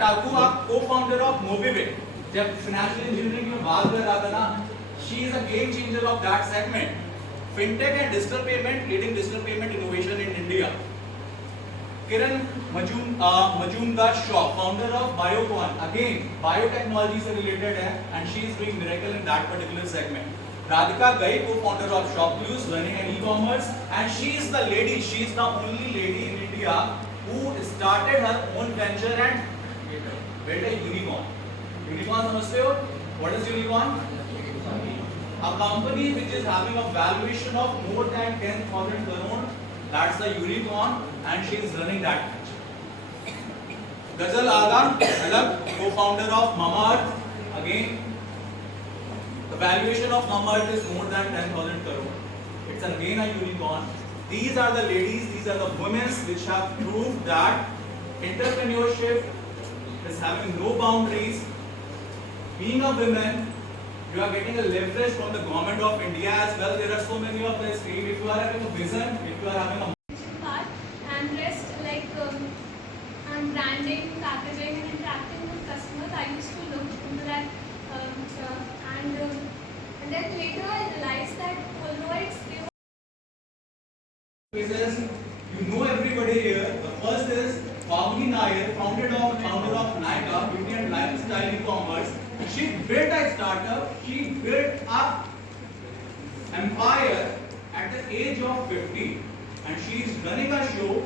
ठाकुर आप co-founder of Mobivit. जब financial engineering की मैं बात कर रहा था ना, she is a game changer of that segment. Fintech and digital payment, leading digital payment innovation in India. Kiran Majumdar Shaw, founder of Biocon, again biotechnology से related है, and she is doing miracle in that particular segment. Radhika Gai, co-founder of Shopclues, running an e-commerce, and she is the lady, she is the only lady in India who started her own venture and built a unicorn. Unicorn समझते हो? What is unicorn? A company which is having a valuation of more than 10,000 crore. That's the unicorn, and she is running that venture. Ghazal Agha, co-founder of Mamaearth, again. The valuation of Mamaearth is more than 10,000 crore. It's again a unicorn. These are the ladies, these are the women which have proved that entrepreneurship is having no boundaries. Being a woman, you are getting a leverage from the government of India as well. There are so many of this. If you are having a vision, if you are having a part, and rest like and branding, packaging, and interacting with customers, I used to look into that, and then later I realized that although it's you know everybody here. The first is Pavni Nair, founder of Nykaa, beauty and lifestyle e-commerce. She built a startup. She built a empire at the age of 50, and she is running a show